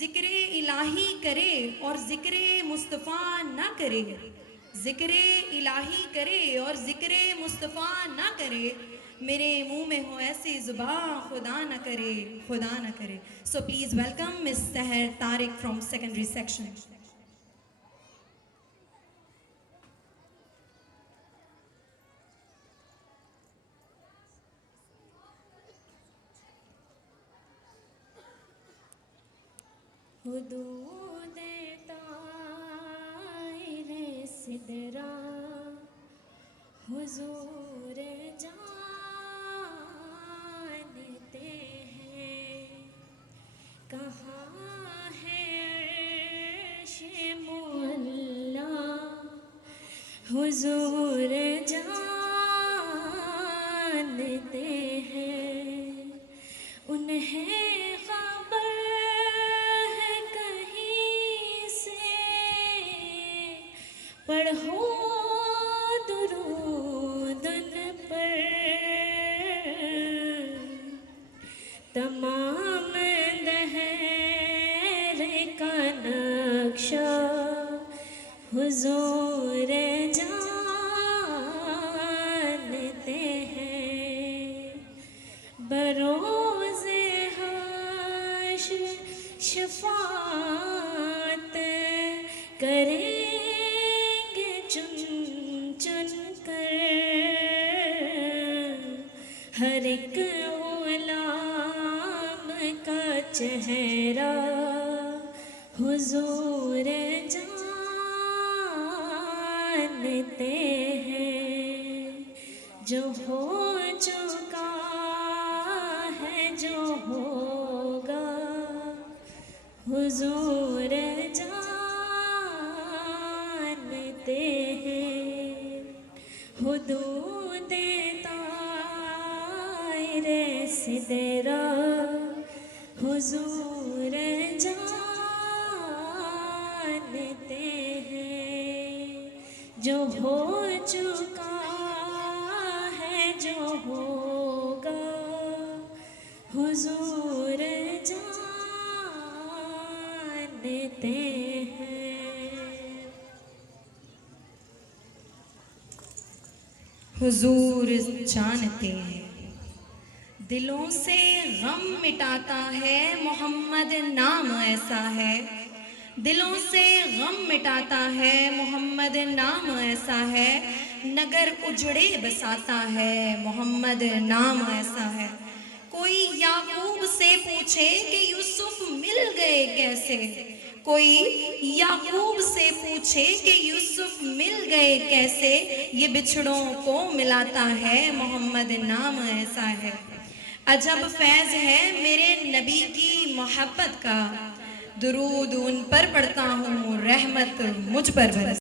ज़िक्र इलाही करे और ज़िक्र मुस्तफ़ा ना करे, ज़िक्र इलाही करे और ज़िक्र मुस्तफ़ा ना करे, मेरे मुंह में हो ऐसी ज़ुबान खुदा ना करे, खुदा ना करे। So please welcome miss Sahar Tariq from secondary section. हुदूद ताइरे सिदरा हुजूर जानते हैं, कहाँ है अर्श मुअल्ला हुजूर जानते हैं, उन्हें पढ़ो दुरूद उन पर, तमाम दहर का नक्शा हुजूर जानते हैं, बरोज़े हश्र शफ़ाअत करे चुन चुन कर, हर एक गुलाम का चेहरा हुजूर जानते हैं, जो हो चुका है जो होगा हुजूर हुदूद ताइरे सिदरा हुजूर जानते हैं, जो हो चुका है जो होगा हुजूर जानते हैं। हुजूर जानते हैं, दिलों से गम मिटाता है मोहम्मद नाम ऐसा है, दिलों से गम मिटाता है मोहम्मद नाम ऐसा है, नगर उजड़े बसाता है मोहम्मद नाम ऐसा है। कोई याकूब से पूछे कि यूसुफ मिल गए कैसे, कोई याकूब से पूछे कि यूसुफ मिल गए कैसे, ये बिछड़ों को मिलाता है मोहम्मद नाम ऐसा है। अजब फैज़ है मेरे नबी की मोहब्बत का, दुरूद उन पर पढ़ता हूँ रहमत मुझ पर बरस।